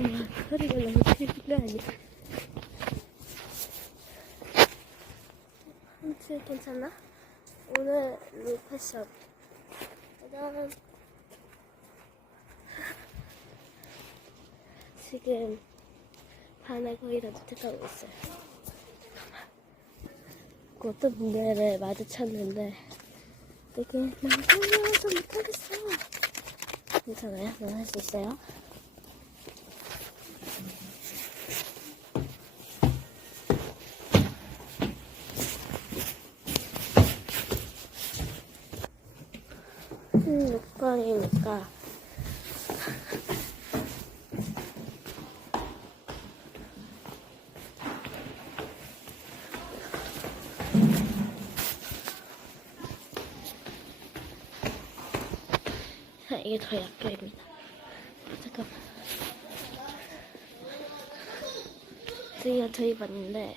소리가 너무 크는 거 아니야? 혹시 괜찮나? 오늘 룩 패션. 짜잔. 지금 반에 거의 다 도착하고 있어요. 그 어떤 분들을 마주쳤는데 되게 망설여서 못하겠어. 괜찮아요? 넌 할 수 있어요? 6번이니까 자, 이게 저희 학교입니다. 잠깐만. 저희가 저희 반인데